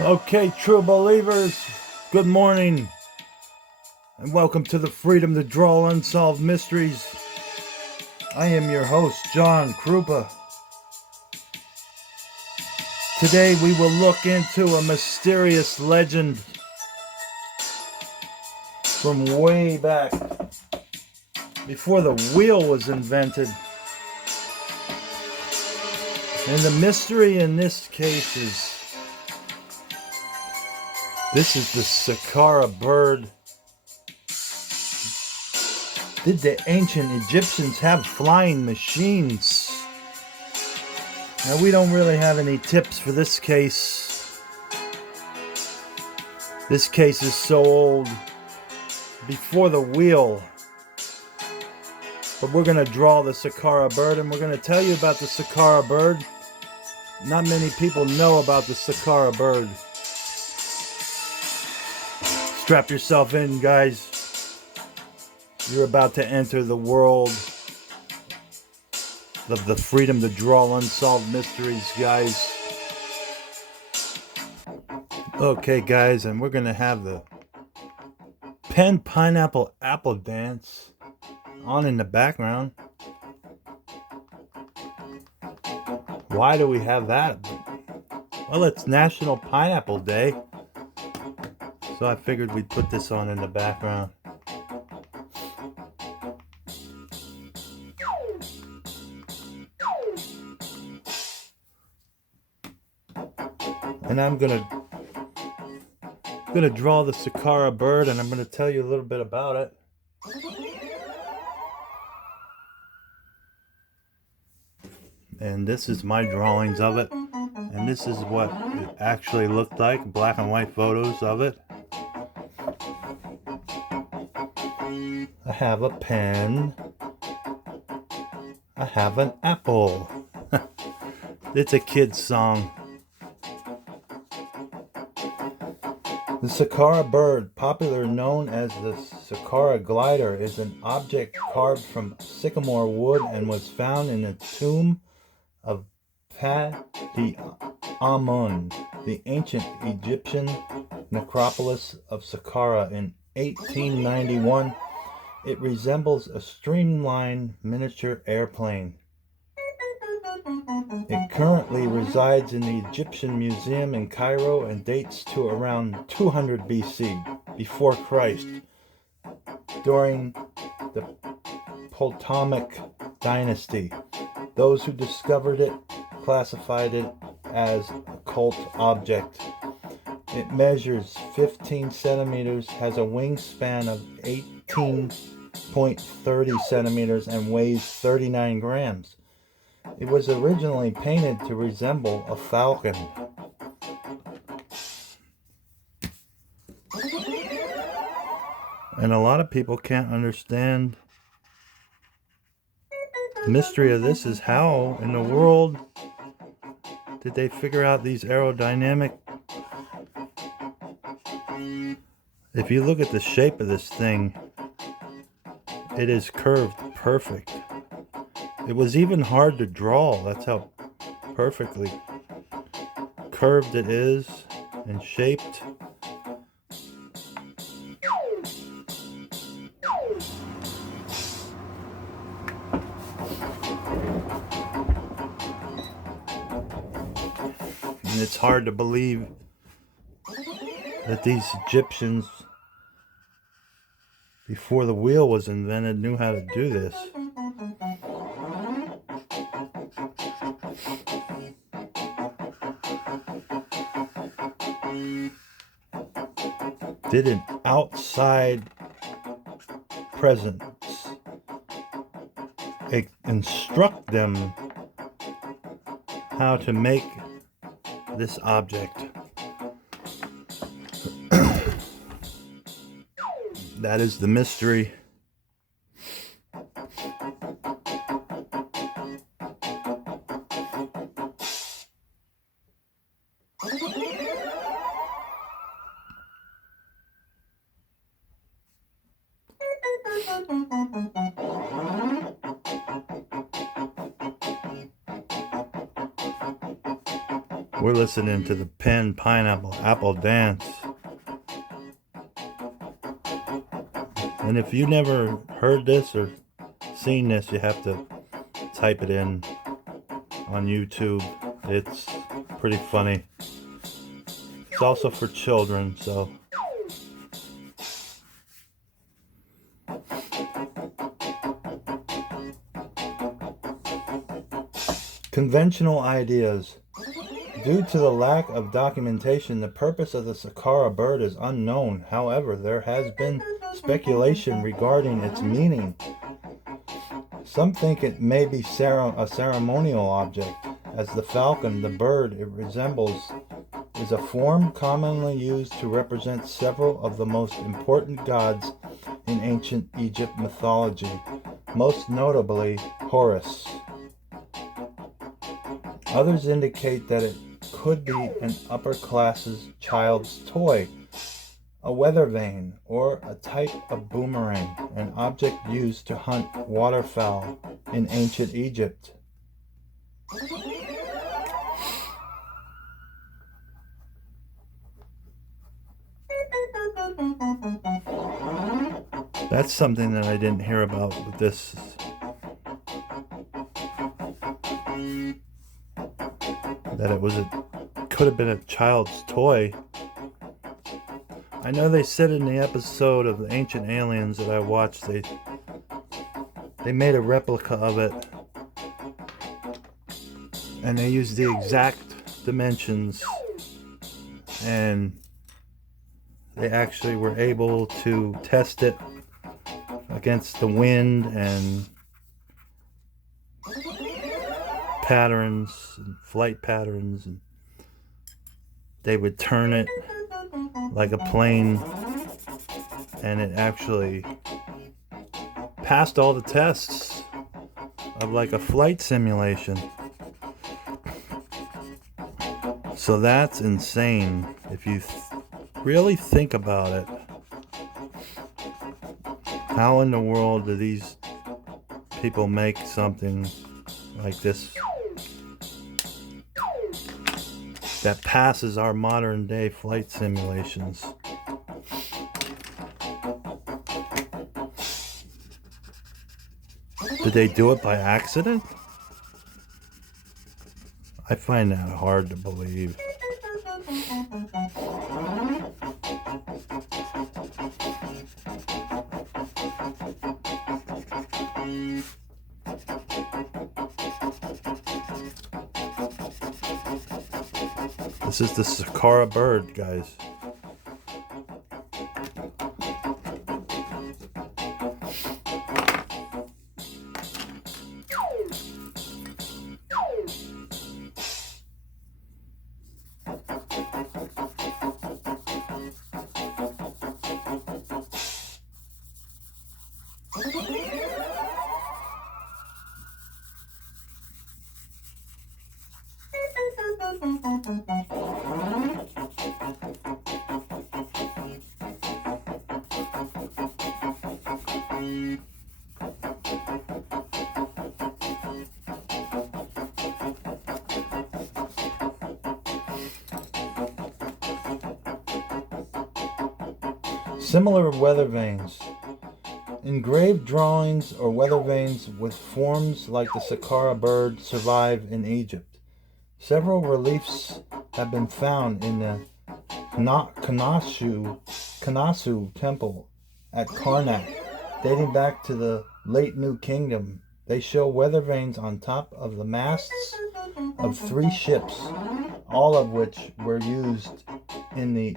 Okay, true believers, good morning, and welcome to the Freedom to Draw Unsolved Mysteries. I am your host, John Krupa. Today we will look into a mysterious legend from way back before the wheel was invented. And the mystery in this case is this is the Saqqara bird. Did the ancient Egyptians have flying machines? Now, we don't really have any tips for this case. This case is so old, before the wheel. But we're going to draw the Saqqara bird, and we're going to tell you about the Saqqara bird. Not many people know about the Saqqara bird. Strap yourself in, guys. You're about to enter the world of the Freedom to Draw Unsolved Mysteries, guys. Okay, guys, and we're going to have the pen, pineapple, apple dance on in the background. Why do we have that? Well, it's National Pineapple Day, so I figured we'd put this on in the background. And I'm gonna draw the Saqqara bird, and I'm gonna tell you a little bit about it. And this is my drawings of it, and this is what it actually looked like, black and white photos of it. I have a pen. I have an apple. It's a kid's song. The Saqqara bird, popularly known as the Saqqara glider, is an object carved from sycamore wood and was found in a tomb of Amun, the ancient Egyptian necropolis of Saqqara in 1891. It resembles a streamlined miniature airplane. It currently resides in the Egyptian Museum in Cairo and dates to around 200 BC, before Christ, during the Ptolemaic dynasty. Those who discovered it classified it as a cult object. It measures 15 centimeters, has a wingspan of 18.30 centimeters, and weighs 39 grams. It was originally painted to resemble a falcon. And a lot of people can't understand the mystery of this is how in the world did they figure out these aerodynamic? If you look at the shape of this thing, it is curved perfect. It was even hard to draw. That's how perfectly curved it is and shaped. And it's hard to believe that these Egyptians, before the wheel was invented, knew how to do this. Did an outside presence instruct them how to make this object? That is the mystery. we're listening to the Pen Pineapple Apple Dance. And if you never heard this or seen this, you have to type it in on YouTube. It's pretty funny. It's also for children, so. Conventional ideas. Due to the lack of documentation, the purpose of the Saqqara bird is unknown. However, there has been speculation regarding its meaning. Some think it may be a ceremonial object, as the falcon, the bird it resembles, is a form commonly used to represent several of the most important gods in ancient Egypt mythology, most notably Horus. Others indicate that it could be an upper classes child's toy, a weather vane, or a type of boomerang, an object used to hunt waterfowl in ancient Egypt. That's something that I didn't hear about with this. That it could have been a child's toy. I know they said in the episode of the Ancient Aliens that I watched, they made a replica of it, and they used the exact dimensions, and they actually were able to test it against the wind and patterns and flight patterns, and they would turn it like a plane, and it actually passed all the tests of like a flight simulation. So that's insane if you really think about it. How in the world do these people make something like this that passes our modern day flight simulations? Did they do it by accident? I find that hard to believe. This is the Saqqara bird, guys. Similar weather vanes. Engraved drawings or weather vanes with forms like the Saqqara bird survive in Egypt. Several reliefs have been found in the Kanasu temple at Karnak, dating back to the late New Kingdom. They show weather vanes on top of the masts of 3 ships, all of which were used in the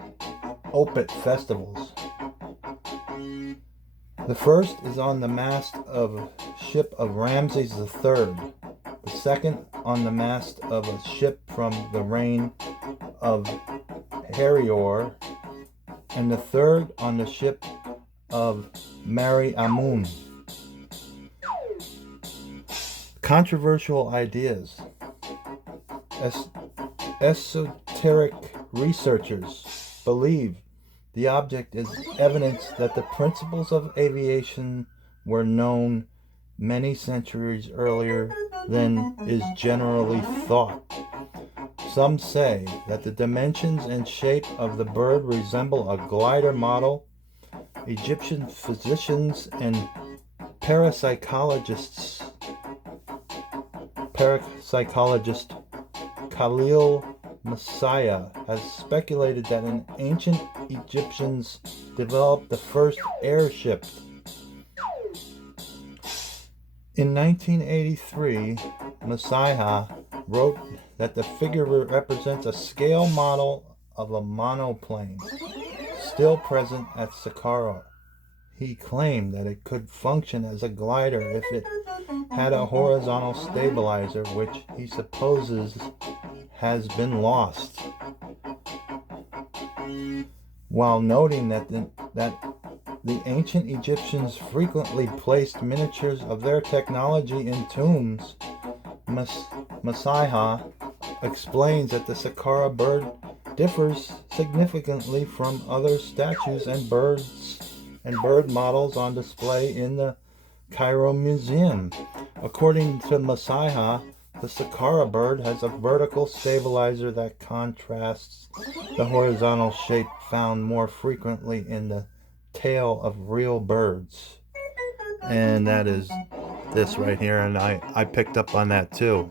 Opet festivals. The first is on the mast of a ship of Ramses III, the second on the mast of a ship from the reign of Herior, and the third on the ship of Mary Amun. Controversial ideas. Esoteric researchers believe the object is evidence that the principles of aviation were known many centuries earlier than is generally thought. Some say that the dimensions and shape of the bird resemble a glider model. Egyptian physicians and parapsychologist Khalil Messiah has speculated that an ancient Egyptians developed the first airship. In 1983, Messiah wrote that the figure represents a scale model of a monoplane, still present at Saqqara. He claimed that it could function as a glider if it had a horizontal stabilizer, which he supposes has been lost, while noting that the ancient Egyptians frequently placed miniatures of their technology in tombs. Messiah explains that the Saqqara bird differs significantly from other statues and bird models on display in the Cairo Museum. According to Messiah, the Saqqara bird has a vertical stabilizer that contrasts the horizontal shape found more frequently in the tail of real birds. And that is this right here, and I picked up on that too.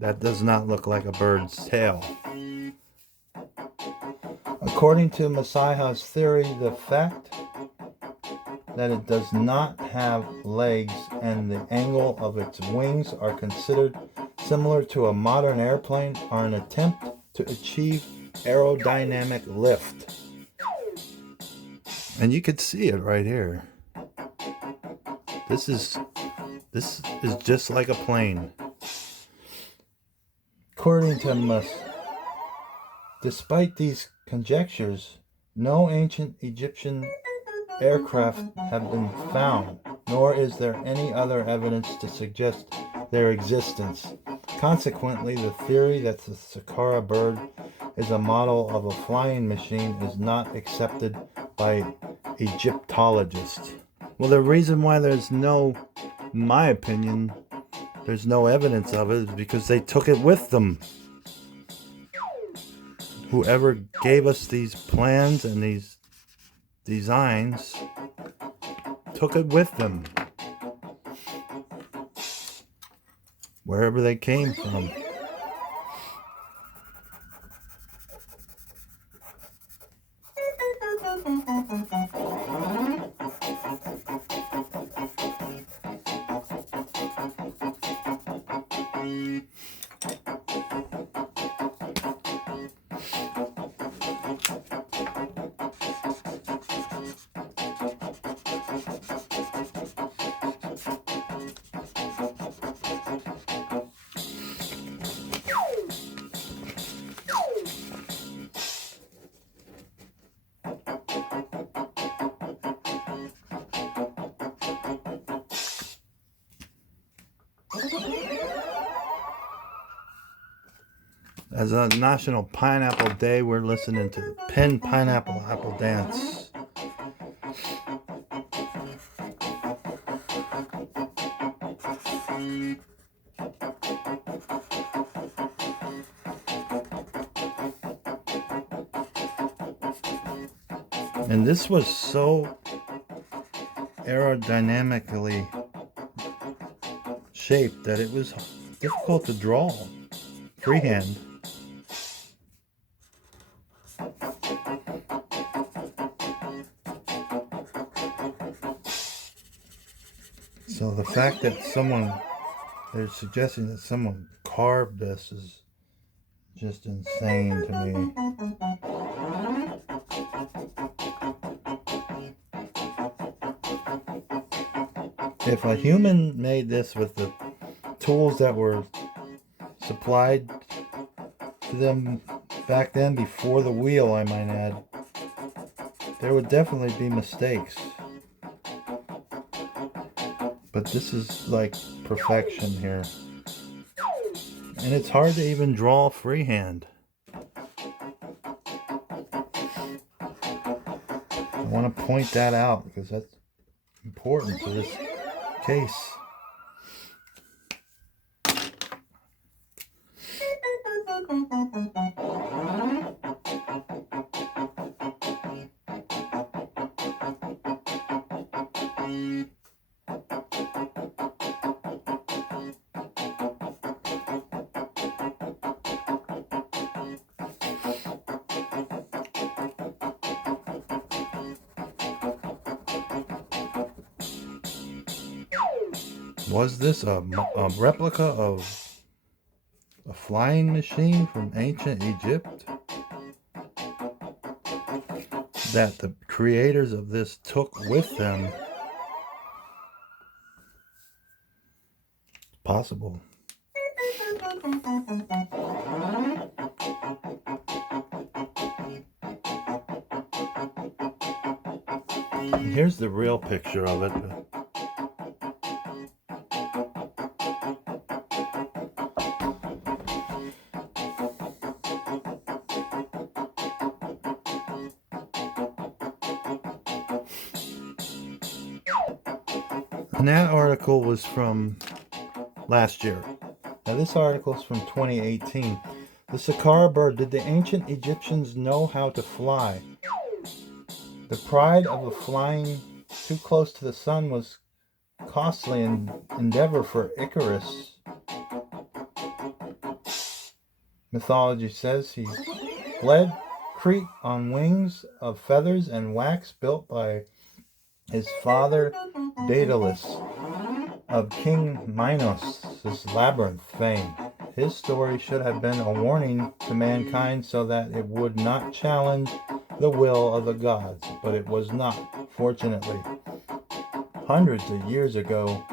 That does not look like a bird's tail. According to Messiah's theory, the fact that it does not have legs and the angle of its wings are considered similar to a modern airplane are an attempt to achieve aerodynamic lift. And you could see it right here. This is just like a plane. According to despite these conjectures, no ancient Egyptian aircraft have been found, nor is there any other evidence to suggest their existence. Consequently, the theory that the Saqqara bird is a model of a flying machine is not accepted by Egyptologists. Well, the reason why there's no, in my opinion, there's no evidence of it is because they took it with them. Whoever gave us these plans and these designs took it with them, wherever they came from. As a National Pineapple Day, we're listening to the Pin Pineapple Apple Dance. And this was so aerodynamically shaped that it was difficult to draw freehand. So the fact that they're suggesting that someone carved this is just insane to me. If a human made this with the tools that were supplied to them back then before the wheel, I might add, there would definitely be mistakes. But this is like perfection here. And it's hard to even draw freehand. I want to point that out because that's important to this case. Was this a replica of a flying machine from ancient Egypt that the creators of this took with them? Possible. And here's the real picture of it. And that article was from last year. Now this article is from 2018. The Saqqara bird. Did the ancient Egyptians know how to fly? The pride of a flying too close to the sun was costly endeavor for Icarus. Mythology says he fled Crete on wings of feathers and wax built by his father Daedalus of King Minos' labyrinth fame. His story should have been a warning to mankind so that it would not challenge the will of the gods, but it was not, fortunately. Hundreds of years ago,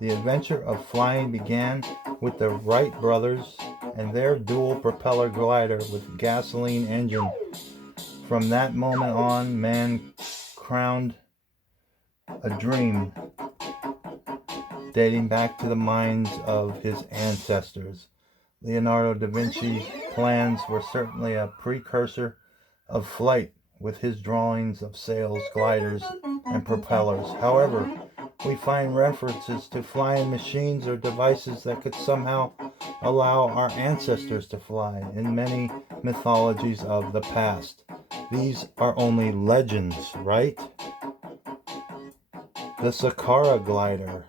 the adventure of flying began with the Wright brothers and their dual propeller glider with gasoline engine. From that moment on, man crowned a dream dating back to the minds of his ancestors. Leonardo da Vinci's plans were certainly a precursor of flight with his drawings of sails, gliders, and propellers. However, we find references to flying machines or devices that could somehow allow our ancestors to fly in many mythologies of the past. These are only legends, right? The Saqqara glider,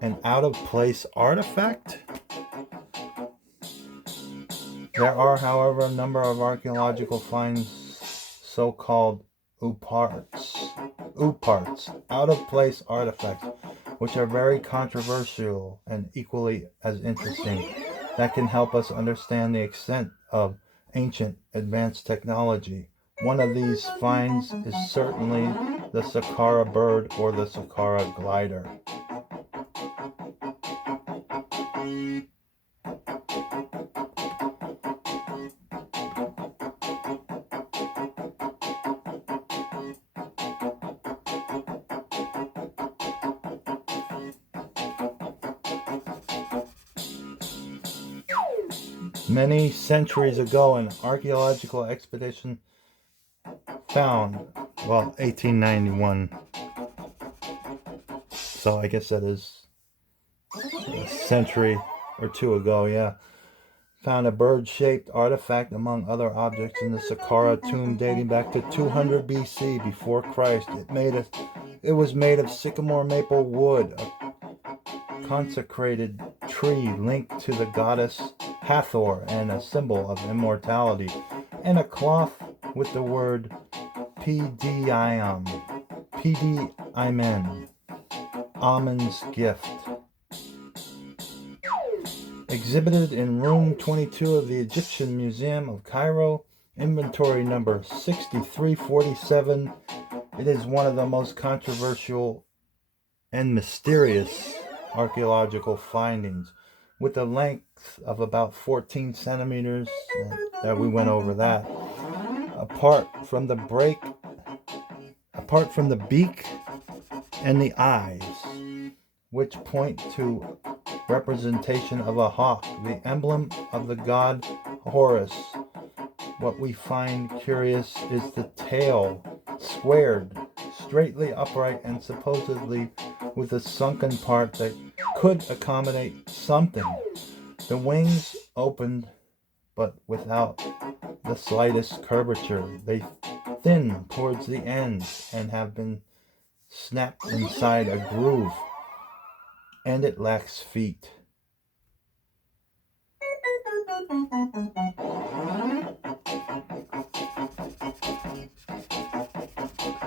an out-of-place artifact? There are, however, a number of archaeological finds, so-called ooparts, out-of-place artifacts, which are very controversial and equally as interesting, that can help us understand the extent of ancient advanced technology. One of these finds is certainly the Saqqara bird or the Saqqara glider. Many centuries ago, an archaeological expedition found, 1891, so I guess that is a century or two ago, yeah, found a bird-shaped artifact among other objects in the Saqqara tomb dating back to 200 BC before Christ. It was made of sycamore maple wood, a consecrated tree linked to the goddess Hathor and a symbol of immortality, and a cloth with the word Pdimen, Amun's gift, exhibited in room 22 of the Egyptian Museum of Cairo, inventory number 6347. It is one of the most controversial and mysterious archaeological findings, with a length of about 14 centimeters, that we went over that. Apart from the beak and the eyes, which point to representation of a hawk, the emblem of the god Horus. What we find curious is the tail, squared, straightly upright, and supposedly with a sunken part that could accommodate something. The wings opened, but without the slightest curvature. They thin towards the ends and have been snapped inside a groove, and it lacks feet.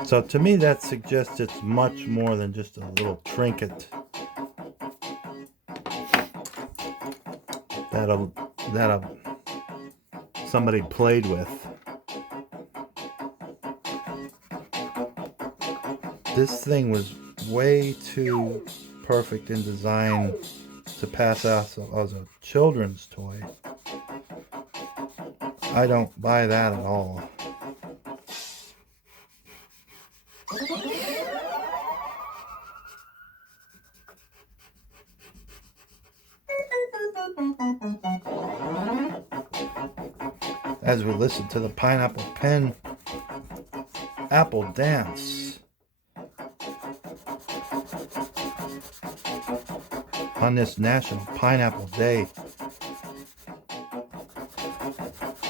So to me that suggests it's much more than just a little trinket that somebody played with. This thing was way too perfect in design to pass out as a children's toy. I don't buy that at all. As we listen to the Pineapple Pen Apple Dance on this National Pineapple Day,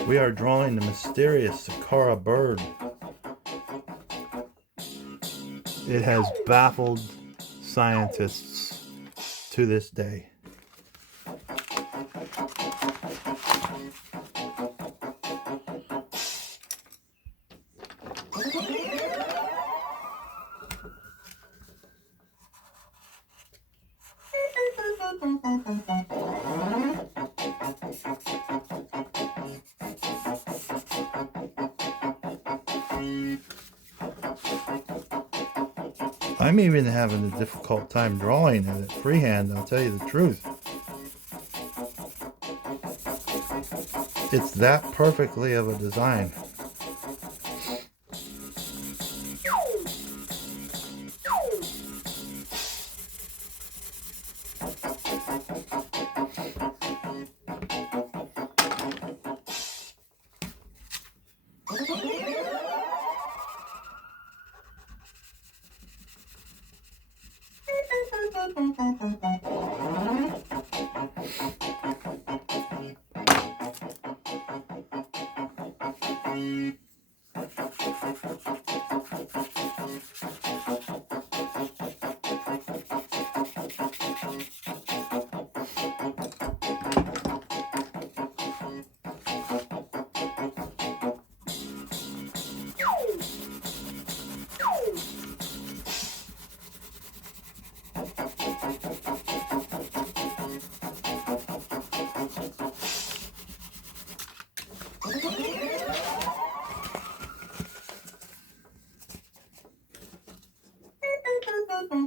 we are drawing the mysterious Saqqara bird. It has baffled scientists to this day. I'm even having a difficult time drawing it freehand, I'll tell you the truth. It's that perfectly of a design.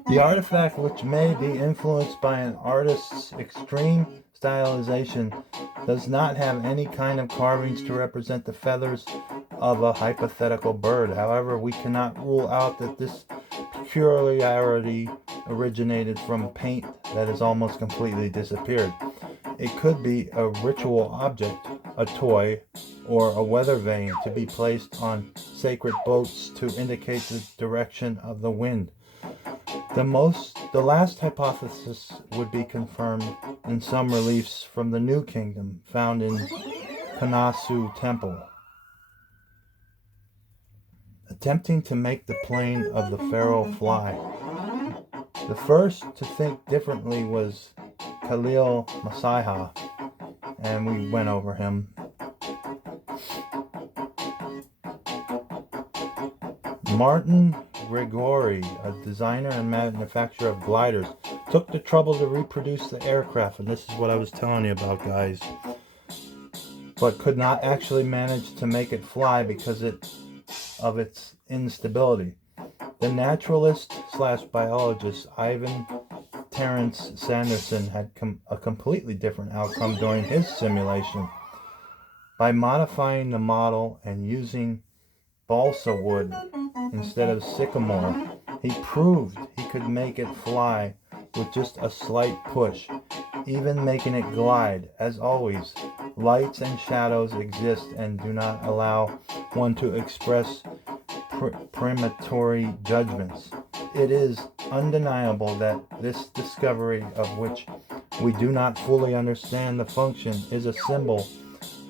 The artifact, which may be influenced by an artist's extreme stylization, does not have any kind of carvings to represent the feathers of a hypothetical bird. However, we cannot rule out that this peculiarity originated from paint that has almost completely disappeared. It could be a ritual object, a toy, or a weather vane to be placed on sacred boats to indicate the direction of the wind. The last hypothesis would be confirmed in some reliefs from the New Kingdom found in Kanasu Temple, attempting to make the plane of the pharaoh fly. The first to think differently was Khalil Masiha, and we went over him. Martin Gregori, a designer and manufacturer of gliders, took the trouble to reproduce the aircraft, and this is what I was telling you about, guys, but could not actually manage to make it fly because of its instability. The naturalist / biologist Ivan Terence Sanderson had a completely different outcome during his simulation. By modifying the model and using balsa wood instead of sycamore, he proved he could make it fly with just a slight push, even making it glide. As always, lights and shadows exist and do not allow one to express premature judgments. It is undeniable that this discovery, of which we do not fully understand the function, is a symbol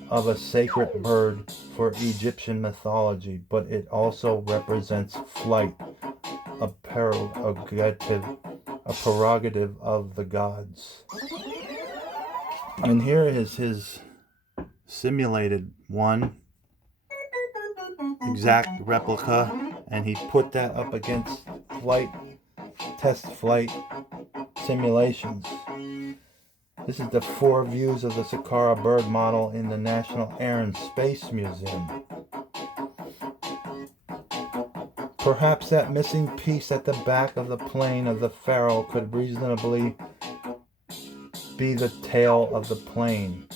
of a sacred bird for Egyptian mythology, but it also represents flight, a prerogative of the gods. And here is his simulated one, exact replica, and he put that up against test flight simulations. This is the 4 views of the Saqqara bird model in the National Air and Space Museum. Perhaps that missing piece at the back of the plane of the pharaoh could reasonably be the tail of the plane,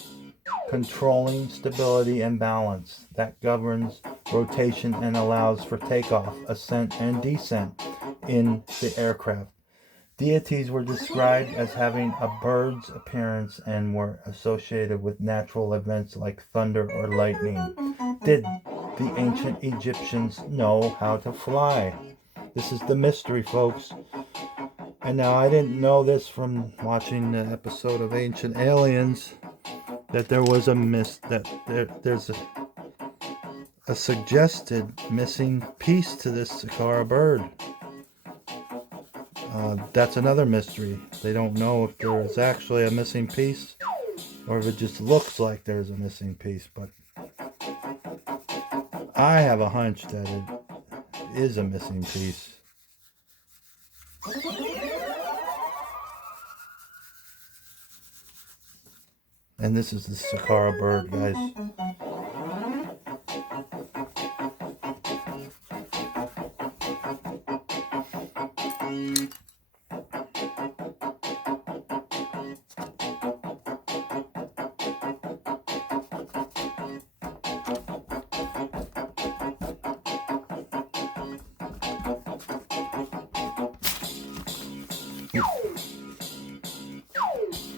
controlling stability and balance that governs rotation and allows for takeoff, ascent, and descent in the aircraft. Deities were described as having a bird's appearance and were associated with natural events like thunder or lightning. Did the ancient Egyptians know how to fly? This is the mystery, folks. And now I didn't know this from watching the episode of Ancient Aliens, that there was there's a suggested missing piece to this Saqqara bird. That's another mystery. They don't know if there is actually a missing piece or if it just looks like there's a missing piece, but I have a hunch that it is a missing piece. And this is the Saqqara bird, guys.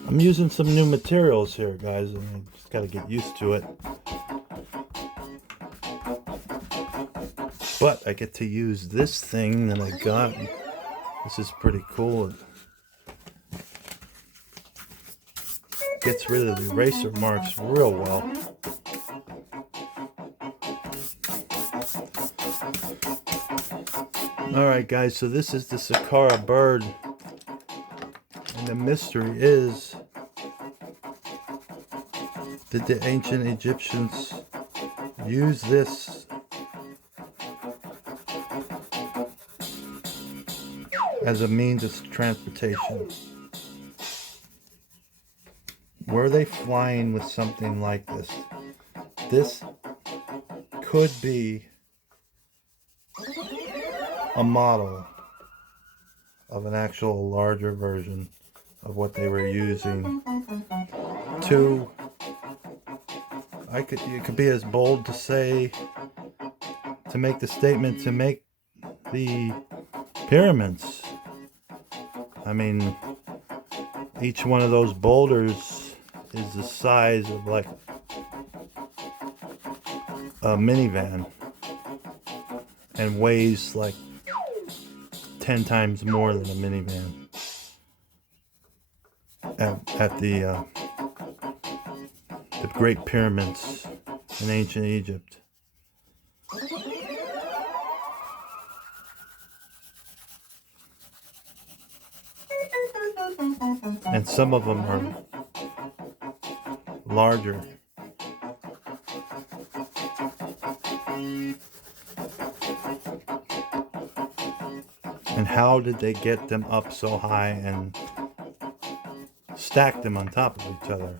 I'm using some new materials here, guys, and I just got to get used to it. But I get to use this thing that I got. This is pretty cool. It gets rid of the eraser marks real well. Alright, guys, so this is the Saqqara bird. And the mystery is, did the ancient Egyptians use this as a means of transportation? Were they flying with something like this? This could be a model of an actual larger version of what they were using to, it could be as bold to say, to make the statement, to make the pyramids. I mean, each one of those boulders is the size of like a minivan and weighs like 10 times more than a minivan at the Great Pyramids in ancient Egypt. And some of them are larger. And how did they get them up so high and stack them on top of each other?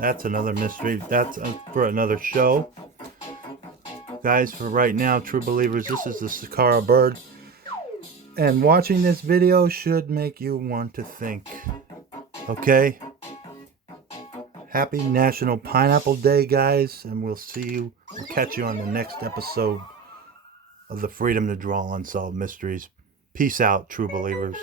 That's another mystery. That's for another show. Guys, for right now, true believers, this is the Saqqara bird. And watching this video should make you want to think. Okay? Happy National Pineapple Day, guys. And we'll catch you on the next episode of the Freedom to Draw Unsolved Mysteries. Peace out, true believers.